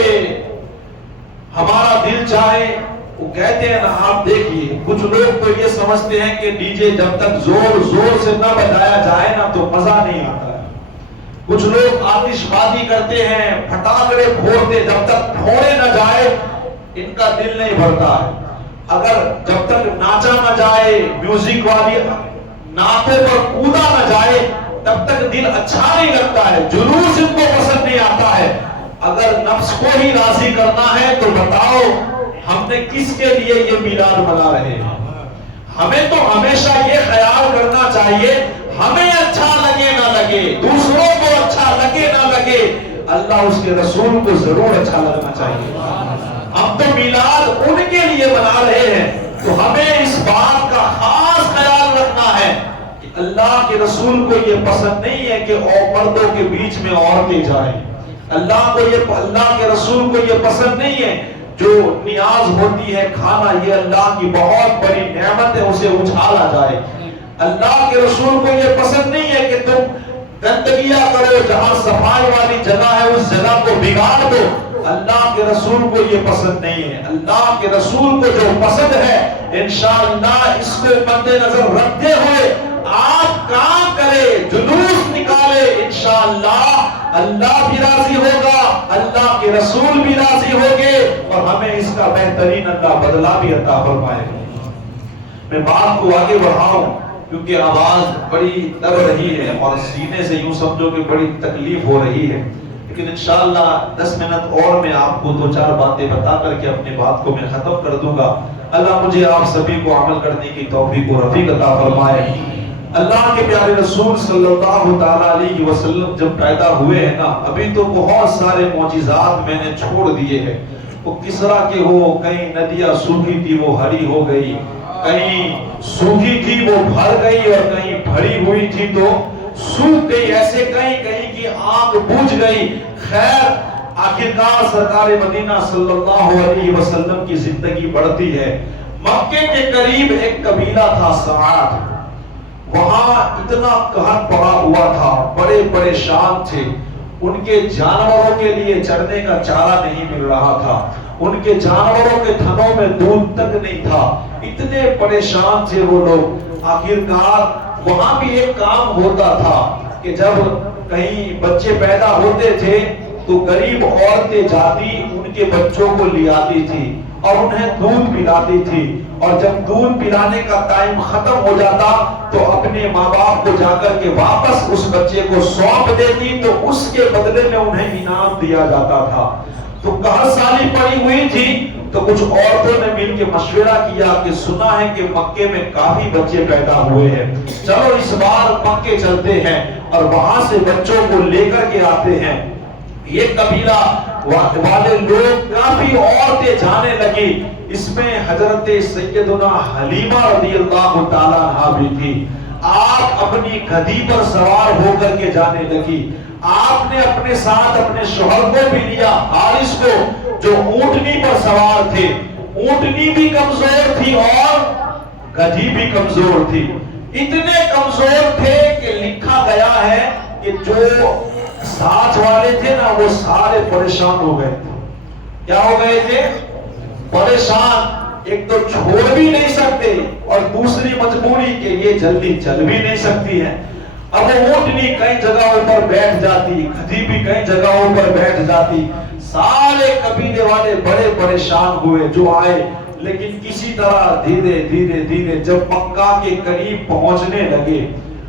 ہمارا دل چاہے، وہ کہتے ہیں نا، آپ دیکھیے کچھ لوگ تو یہ سمجھتے ہیں کہ ڈی جے جب تک زور زور سے نہ بجایا جائے نا تو مزہ نہیں آتا ہے۔ کچھ لوگ آتش بازی کرتے ہیں، پھٹاکڑے پھوڑتے، جب تک پھوڑے نہ جائے ان کا دل نہیں بھرتا ہے۔ اگر جب تک ناچا نہ جائے، میوزک والی ناطے پر کودا نہ جائے، تب تک دل اچھا نہیں لگتا ہے، جلوس ان کو پسند نہیں آتا ہے۔ اگر نفس کو ہی راضی کرنا ہے تو بتاؤ ہم نے کس کے لیے یہ میلاد منا رہے ہیں؟ ہمیں تو ہمیشہ یہ خیال کرنا چاہیے، ہمیں اچھا لگے نہ لگے، دوسروں کو اچھا لگے نہ لگے، اللہ اس کے رسول کو ضرور اچھا لگنا چاہیے۔ ہم تو میلاد ان کے لیے منا رہے ہیں، تو ہمیں اس بات کا خاص خیال رکھنا ہے کہ اللہ کے رسول کو یہ پسند نہیں ہے کہ مردوں کے بیچ میں عورتیں جائیں۔ اللہ کے رسول کو یہ پسند نہیں ہے جو نیاز ہوتی ہے کھانا، یہ اللہ کی بہت بڑی نعمت ہے، اسے اچھالا جائے۔ اللہ کے رسول کو یہ پسند نہیں ہے کہ تم گندگیاں کرو، جہاں صفائی والی جگہ ہے اس جگہ کو بگاڑ دو۔ اللہ کے رسول کو یہ پسند نہیں ہے۔ اللہ کے رسول کو جو پسند ہے انشاءاللہ اس کو مد نظر رکھتے ہوئے آپ کام کرے، جلوس نکالے، انشاءاللہ اللہ بھی راضی ہوگا، اللہ کے رسول بھی راضی ہوگے اور ہمیں اس کا بہترین اللہ بدلہ بھی عطا فرمائے گا۔ میں بات کو آگے بڑھاؤں کیونکہ آواز بڑی دب رہی ہے اور سینے سے یوں سمجھو کہ بڑی تکلیف ہو رہی ہے، لیکن انشاءاللہ 10 منٹ اور میں آپ کو 2-4 باتیں بتا کر کے اپنی بات کو میں ختم کر دوں گا۔ اللہ مجھے آپ سبھی کو عمل کرنے کی توفیق و رفیق عطا فرمائے۔ اللہ کے پیارے رسول صلی اللہ تعالیٰ علیہ وسلم جب پیدا ہوئے ہیں نا، ابھی تو بہت سارے معجزات میں نے چھوڑ دیے ہیں۔ وہ کسرا کے ہو، کہیں ندیاں سوکھی تھی وہ ہری ہو گئی، کہیں سوکھی تھی وہ بھر گئی اور کہیں بھری ہوئی تھی تو سوکھ گئی، ایسے کہیں کہیں کی آنکھ بجھ گئی۔ خیر آخرکار سرکار مدینہ صلی اللہ علیہ وسلم کی زندگی بڑھتی ہے۔ مکے کے قریب ایک قبیلہ تھا سعد، وہاں اتنا قحط پڑا ہوا تھا، بڑے پریشان تھے، ان کے جانوروں کے لیے چرنے کا چارہ نہیں مل رہا تھا، ان کے جانوروں کے تھنوں میں دودھ تک نہیں تھا، اتنے پریشان تھے وہ لوگ۔ آخرکار وہاں بھی ایک کام ہوتا تھا کہ جب کہیں بچے پیدا ہوتے تھے تو غریب عورتیں جاتی ان کے بچوں کو لے آتی تھی اور انہیں دودھ پلاتی تھی، اور جب دودھ پلانے کا ٹائم ختم ہو جاتا تو اپنے ماں باپ کو جا کر کے واپس اس بچے کو سونپ دیتی، تو اس کے بدلے میں انہیں انعام دیا جاتا تھا۔ تو قحط سالی پڑی ہوئی تھی تو کچھ عورتوں نے مل کے مشورہ کیا کہ سنا ہے کہ مکے میں کافی بچے پیدا ہوئے ہیں، چلو اس بار مکے چلتے ہیں اور وہاں سے بچوں کو لے کر کے آتے ہیں۔ یہ قبیلہ والے لوگ کافی عورتیں جانے لگی، اس میں حضرت سیدنا حلیمہ رضی اللہ تعالیٰ عنہا بھی تھی۔ آپ اپنی گدھی پر سوار ہو کر کے جانے لگی، آپ نے اپنے ساتھ اپنے شوہر کو بھی لیا، حارث کو، جو اونٹنی پر سوار تھے، اونٹنی بھی کمزور تھی اور گدھی بھی کمزور تھی، اتنے کمزور تھے کہ لکھا گیا ہے کہ جو ساتھ والے تھے نا وہ سارے پریشان ہو گئے تھے۔ کیا ہو گئے تھے؟ پریشان، ایک تو چھوڑ بھی نہیں سکتے اور دوسری مجبوری کہ یہ جلدی چل بھی نہیں سکتی ہے۔ اب وہ اونٹنی کئی جگہوں پر بیٹھ جاتی، گدھی بھی کئی جگہوں پر بیٹھ جاتی، سارے قبیلے والے بڑے پریشان ہوئے جو آئے، لیکن کسی طرح دھیرے دھیرے دھیرے جب مکہ کے قریب پہنچنے لگے،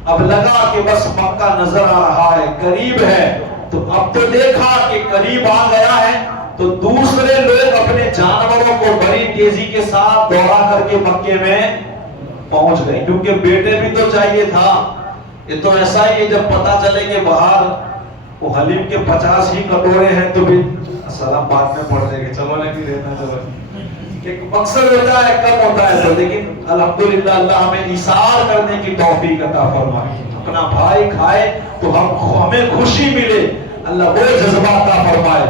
اب لگا کہ بس مکہ نظر آ رہا ہے، قریب ہے، تو اب تو دیکھا کہ قریب آ گیا ہے، تو دوسرے لوگ اپنے جانوروں کو بڑی تیزی کے ساتھ دوڑا کر کے مکے میں پہنچ گئے، کیونکہ بیٹے بھی تو چاہیے تھا۔ یہ تو ایسا ہی ہے جب پتا چلے کہ باہر وہ حلیم کے 50 ہی کٹورے ہیں تو بھی السلام بعد میں پڑھ دیں گے، چلو نہیں دینا، چلو ایک مقصد ہوتا ہے، کم ہوتا ہے تو، لیکن الحمدللہ اللہ ہمیں ایثار کرنے کی توفیق عطا فرمائے، اپنا بھائی کھائے تو ہمیں خوشی ملے، اللہ وہ جذبہ عطا فرمائے۔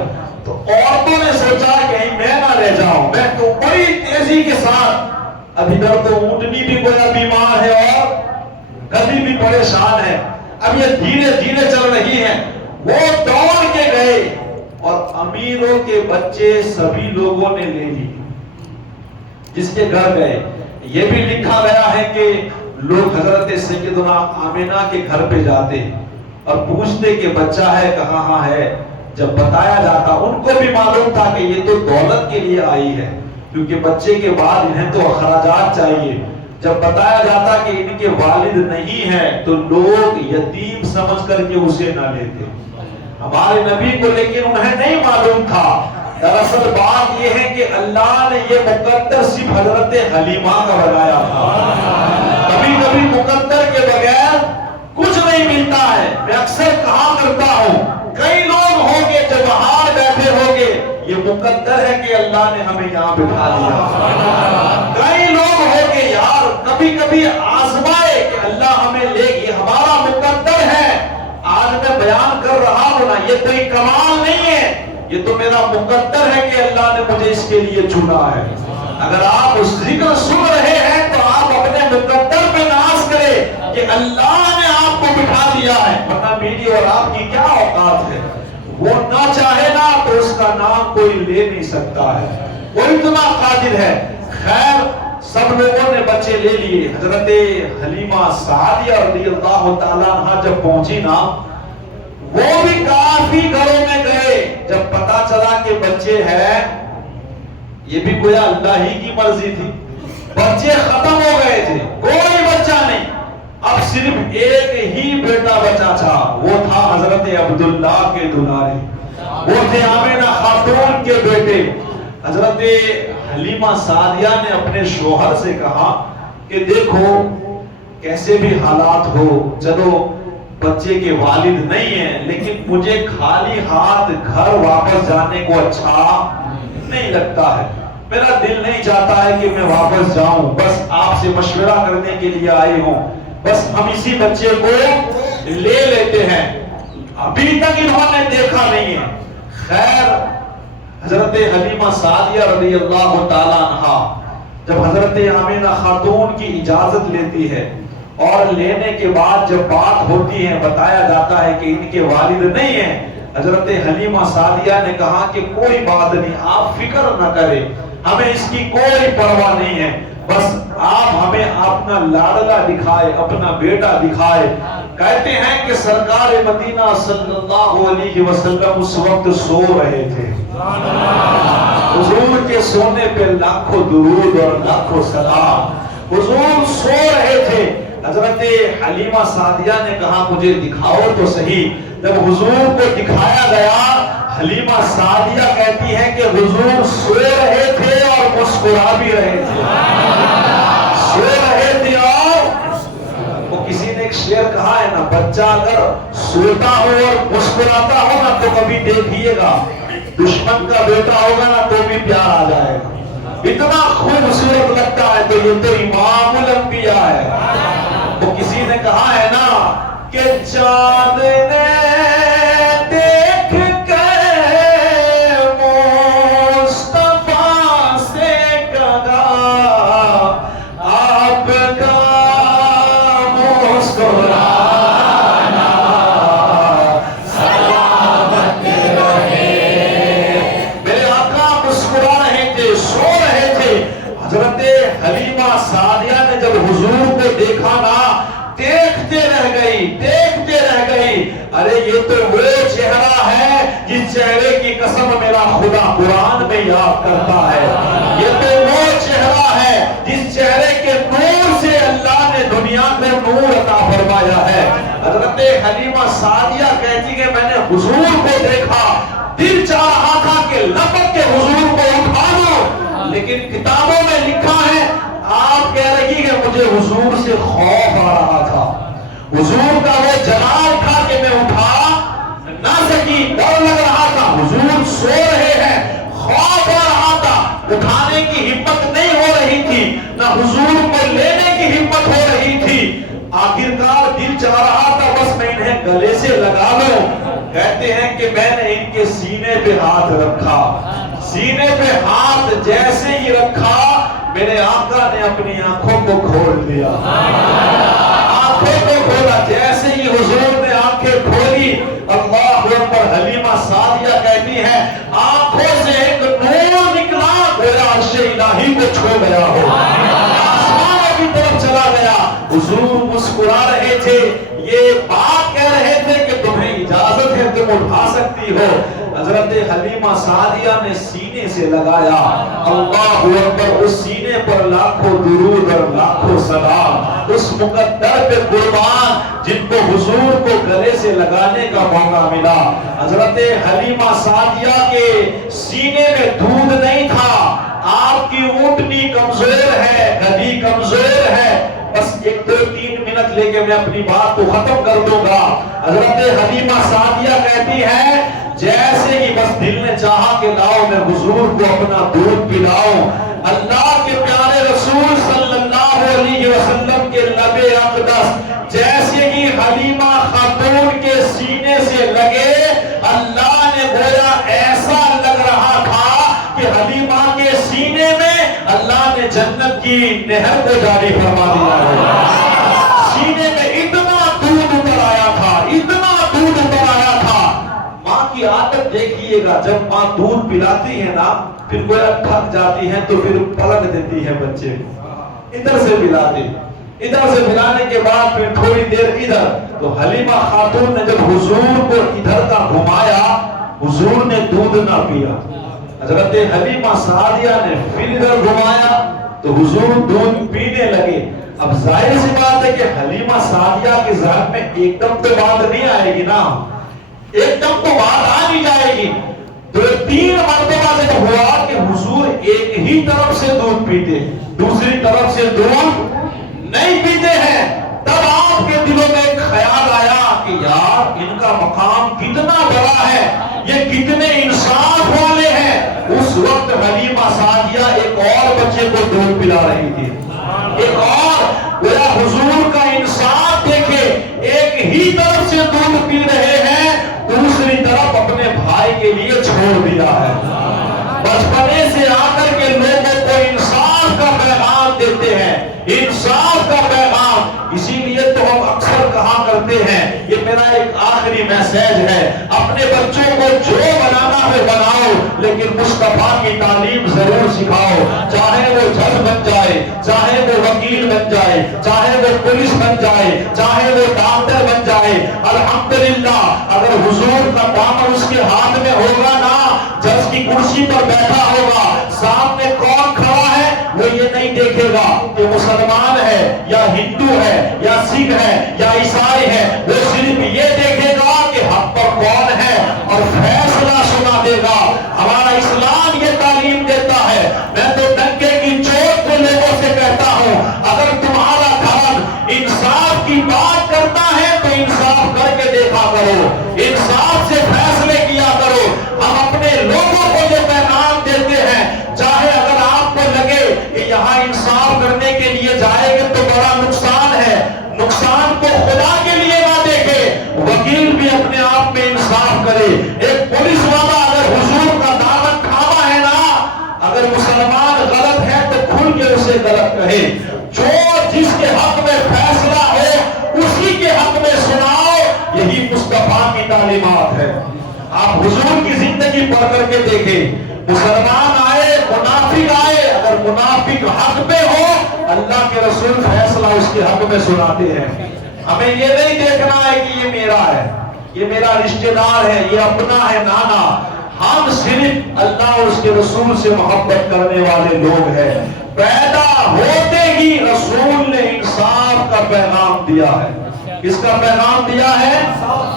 تو عورتوں نے سوچا کہ کہیں میں نہ رہ جاؤں، میں تو بڑی تیزی کے ساتھ، اب ادھر تو اونٹنی بھی گویا بیمار ہے اور گدھی بھی پریشان ہے، اب یہ دھیرے دھیرے چل رہی ہے، وہ دوڑ کے گئے اور امیروں کے بچے سبھی لوگوں نے لے لی جس کے گھر گئے۔ یہ بھی لکھا گیا ہے کہ لوگ حضرت سیدنا آمینہ کے گھر پہ جاتے اور پوچھتے کہ بچہ ہے کہاں؟ ہاں ہے۔ جب بتایا جاتا، ان کو بھی معلوم تھا کہ یہ تو دولت کے لیے آئی ہے، کیونکہ بچے کے بعد انہیں تو اخراجات چاہیے۔ جب بتایا جاتا کہ ان کے والد نہیں ہیں تو لوگ یتیم سمجھ کر کے اسے نہ لیتے ہمارے نبی کو، لیکن انہیں نہیں معلوم تھا۔ دراصل بات یہ ہے کہ اللہ نے یہ مقدر صرف حضرت حلیمہ کا بنایا تھا۔ کبھی کبھی مقدر کے بغیر کچھ نہیں ملتا ہے۔ میں اکثر کہا کرتا ہوں، کئی لوگ ہوں گے جو باہر بیٹھے ہوں گے، یہ مقدر ہے کہ اللہ نے ہمیں یہاں بٹھا دیا۔ کئی لوگ ہوں گے یار کبھی کبھی آزمائے کہ اللہ ہمیں لے، یہ ہمارا مقدر ہے۔ آج میں بیان کر رہا ہوں نا، یہ کوئی کمال نہیں ہے، یہ تو میرا مقدر ہے کہ اللہ نے مجھے اس کے لیے چنا ہے۔ اگر آپ اس ذکر سن رہے ہیں تو آپ اپنے مقدر پہ ناز کریں کہ اللہ نے آپ کو بٹھا دیا ہے، ورنہ میری اور آپ کی کیا اوقات ہے؟ وہ نہ چاہے نا تو اس کا نام کوئی لے نہیں سکتا ہے، وہ اتنا قادر ہے۔ خیر، سب لوگوں نے بچے لے لیے۔ حضرت حلیمہ سعدیہ رضی اللہ تعالیٰ عنہ جب پہنچی نا، وہ بھی کافی گھروں میں گئے، جب پتا چلا کہ بچے ہیں، یہ بھی گویا اللہ ہی کی مرضی تھی، بچے ختم ہو گئے تھے، کوئی بچہ نہیں، اب صرف ایک ہی بیٹا بچا تھا، وہ تھا حضرت عبداللہ کے دلارے، وہ تھے آمینہ خاتون کے بیٹے۔ حضرت حلیمہ سعدیہ نے اپنے شوہر سے کہا کہ دیکھو کیسے بھی حالات ہو، چلو بچے کے والد نہیں ہیں، لیکن مجھے خالی ہاتھ گھر واپس جانے کو اچھا نہیں لگتا ہے، میرا دل نہیں چاہتا ہے کہ میں واپس جاؤں، بس آپ سے مشورہ کرنے کے لیے آئی ہوں، بس ہم اسی بچے کو لے لیتے ہیں، ابھی تک انہوں نے دیکھا نہیں ہے۔ خیر، حضرت حلیمہ سعدیہ رضی اللہ تعالیٰ عنہ جب حضرت آمینہ خاتون کی اجازت لیتی ہے اور لینے کے بعد جب بات ہوتی ہے، بتایا جاتا ہے کہ ان کے والد نہیں ہیں، حضرت حلیمہ سعدیہ نے کہا کہ کوئی بات نہیں، آپ فکر نہ کریں، ہمیں اس کی کوئی پرواہ نہیں ہے، بس آپ ہمیں اپنا لاڈلا دکھائے، اپنا بیٹا دکھائے۔ کہتے ہیں کہ سرکار مدینہ صلی اللہ علیہ وسلم اس وقت سو رہے تھے، حضور کے سونے پہ لاکھوں درود اور لاکھوں سلام، حضور سو رہے تھے۔ حضرت حلیمہ سعدیہ نے کہا مجھے دکھاؤ تو صحیح۔ جب حضور کو دکھایا گیا، حلیمہ سعدیہ کہتی ہے کہ حضور سو رہے تھے اور مسکرا بھی رہے تھے، سو رہے تھے اور وہ کسی نے ایک شعر کہا ہے نا، بچہ اگر سوتا ہو اور مسکراتا ہو نا تو کبھی دیکھیے گا، دشمن کا بیٹا ہوگا نا تو بھی پیار آ جائے گا، اتنا خوبصورت لگتا ہے۔ تو یہ تو امام الانبیاء ہے۔ وہ کسی نے کہا ہے نا کہ چاند نے دیکھ کر مولا قسم میرا خدا قرآن میں یاد کرتا ہے، یہ تو وہ چہرہ ہے جس چہرے کے نور سے اللہ نے دنیا میں نور عطا فرمایا ہے۔ حضرت حلیمہ سعدیہ کہتی کہ میں نے حضور کو دیکھا، دل چاہ رہا تھا کہ لپک کے حضور کو اٹھا لو، لیکن کتابوں میں لکھا ہے آپ کہہ رہی کہ مجھے حضور سے خوف آ رہا تھا، حضور کا وہ جلال تھا کہ میں اٹھا نہ سکی، ڈر لگ رہا تھا، حضور سو رہے ہیں، خوف آ رہا تھا، اٹھانے کی ہمت نہیں ہو رہی تھی، نہ حضور کو لینے کی ہمت ہو رہی تھی۔ آخرکار دل چاہ رہا تھا بس میں انہیں گلے سے لگا لوں۔ کہتے ہیں کہ میں نے ان کے سینے پہ ہاتھ رکھا، سینے پہ ہاتھ جیسے ہی رکھا میرے آقا نے اپنی آنکھوں کو کھول دیا، آنکھوں کو کھولا، جیسے ہی حضور نے آنکھیں کھولی، اللہ اکبر، حلیمہ سعدیہ کہتی ہے آنکھوں سے ایک نور نکلا، گویا عرش الہی کو چھو گیا ہو، آسمانوں کی طرف چلا گیا۔ حضور مسکرا رہے تھے، یہ بات کہہ رہے تھے کہ تمہیں اجازت ہے، تم اٹھا سکتی ہو۔ حضرت حلیمہ سعدیہ نے سینے سے لگایا، اللہ اکبر، اس سینے پر لاکھوں درود اور لاکھوں سلام اس مقدر پہ قربان جن کو حضور کو گلے سے لگانے کا موقع ملا۔ حضرت حلیمہ سعدیہ کے سینے میں دودھ نہیں تھا، آپ کی اونٹنی کمزور ہے، گدھی کمزور ہے۔ بس 1-2-3 منٹ لے کے میں اپنی بات کو ختم کر دوں گا۔ حضرت حلیمہ سعدیہ کہتی ہے جیسے ہی بس دل نے چاہا کہ لاؤ میں حضور کو اپنا دودھ پلاؤں، اللہ کے پیارے رسول صلی اللہ علیہ وسلم کے لب اقدس جیسے ہی حلیمہ خاتون کے سینے سے لگے، اللہ نے گویا ایسا لگ رہا تھا کہ حلیمہ کے سینے میں اللہ نے جنت کی نہر کو جاری فرما دیا ہے۔ سینے میں اتنا دودھ اتر آیا تھا، اتنا دودھ اتر آیا تھا۔ ماں کی عادت دیکھیے گا، جب ماں دودھ پلاتی ہے نا پھر گویا تھک جاتی ہے تو پھر پلک دیتی ہے بچے کو، ادھر سے پلاتی، ادھر سے پلانے کے بعد پھر تھوڑی دیر ادھر۔ تو حلیمہ خاتون نے جب حضور کو ادھر کا گھمایا، حضور نے دودھ نہ پیا، حضرت حلیمہ سعدیہ نے پھر ادھر گھمایا تو حضور دودھ پینے لگے۔ اب ظاہر سی بات ہے کہ حلیمہ سعدیہ کے ذہن میں ایک دم تو بات نہیں آئے گی نا، ایک دم تو بات آ نہیں جائے گی۔ 2-3 مرتبہ سے ہوا کہ حضور ایک ہی طرف سے دودھ پیتے، دوسری طرف سے دودھ نہیں پیتے ہیں۔ تب آپ کے دلوں میں ایک خیال آیا کہ یار ان کا مقام کتنا بڑا ہے، یہ کتنے انصاف والے ہیں۔ اس وقت حلیمہ سعدیہ ایک اور بچے کو دودھ پلا رہی تھی، ایک اور گویا حضور کا انصاف دیکھے، ایک ہی طرف سے دودھ پی رہے ہیں، دوسری طرف اپنے بھائی کے لیے چھوڑ دیا ہے۔ بچپنے سے آ کر کے لوگوں کو انصاف کا پیغام دیتے ہیں، انصاف کا پیغام۔ اسی لیے تو ہم اکثر کہا کرتے ہیں، یہ میرا ایک آخری میسج ہے، اپنے بچوں کو جو بنانا ہے بناؤ، لیکن مصطفیٰ کی تعلیم ضرور سکھاؤ، چاہے وہ جج بن جائے، چاہے وہ وکیل بن جائے، چاہے وہ پولیس بن جائے، چاہے وہ ڈاکٹر بن جائے۔ الحمدللہ اگر حضور کا دامن اس کے ہاتھ میں ہوگا نا، جج کی کرسی پر بیٹھا ہوگا، سامنے کون کھڑا ہے وہ یہ نہیں دیکھے گا کہ مسلمان ہے یا ہندو ہے یا سکھ ہے یا عیسائی ہے، وہ صرف یہ دیکھے گا کہ حق پر کون ہے اور فیصلہ سنا دے گا۔ ہمارا اسلام یہ تعلیم دیتا ہے۔ میں تو ڈنکے کی چوٹ پہ لوگوں سے کہتا ہوں، اگر تمہارا دھرم انصاف کی بات کرتا ہے تو انصاف کر کے دیکھا کرو، انصاف سے فیصلے کیا کرو۔ ہم اپنے لوگوں کو یہ پیغام دیتے ہیں، چاہے اگر آپ کو لگے کہ یہاں انصاف کرنے کے لیے جائے گے تو بڑا نقصان ہے، نقصان کو خدا کے لیے نہ دیکھے، وکیل بھی اپنے آپ میں انصاف کرے۔ ایک پولیس والا اگر حضور کا دامن تھاما ہے نا، اگر مسلمان غلط ہے تو کھل کے اسے غلط کہے، جو جس کے حق میں فیصلہ ہو اسی کے حق میں سناؤ، یہی مصطفیٰ کی تعلیمات ہے۔ آپ حضور کی زندگی پڑھ کر کے دیکھیں، مسلمان آئے، منافق آئے، اگر منافق حق پہ ہو اللہ کے رسول فیصلہ اس کے حق میں سناتے ہیں۔ ہمیں یہ نہیں دیکھنا ہے کہ یہ میرا ہے، یہ میرا رشتہ دار ہے، یہ اپنا ہے، نانا۔ ہم صرف اللہ اور اس کے رسول سے محبت کرنے والے لوگ ہیں. پیدا ہوتے ہی رسول نے انصاف کا پیغام دیا ہے. کس کا پیغام دیا ہے؟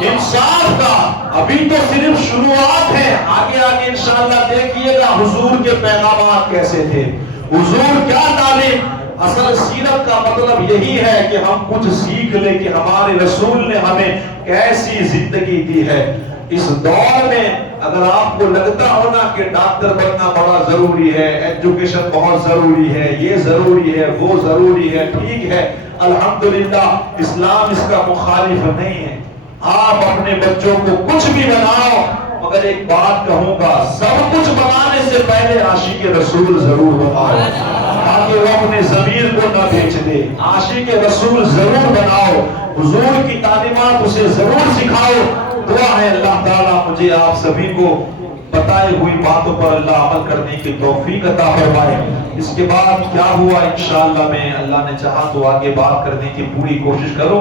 انصاف کا. ابھی تو صرف شروعات ہے، آگے آگے انشاءاللہ دیکھیے گا حضور کے پیغامات کیسے تھے، حضور کیا تعلیم. اصل سیرت کا مطلب یہی ہے کہ ہم کچھ سیکھ لیں کہ ہمارے رسول نے ہمیں کیسی زندگی دی ہے. اس دور میں اگر آپ کو لگتا ہونا کہ ڈاکٹر بننا بڑا ضروری ہے، ایجوکیشن بہت ضروری ہے، یہ ضروری ہے، وہ ضروری ہے، ٹھیک ہے، الحمدللہ اسلام اس کا مخالف نہیں ہے. آپ اپنے بچوں کو کچھ بھی بناؤ، مگر ایک بات کہوں گا، سب کچھ بنانے سے پہلے عاشق رسول ضرور بناؤ تاکہ وہ اپنے ضمیر کو نہ بیچ دے. عاشق رسول ضرور بناؤ، حضور کی تعلیمات اسے ضرور سکھاؤ. دعا ہے اللہ تعالیٰ مجھے آپ سبھی کو بتائے ہوئی باتوں پر اللہ عمل کرنے کی توفیق عطا فرمائے. اس کے بعد کیا ہوا انشاءاللہ میں اللہ نے چاہا تو آگے بات کرنے کی پوری کوشش کروں.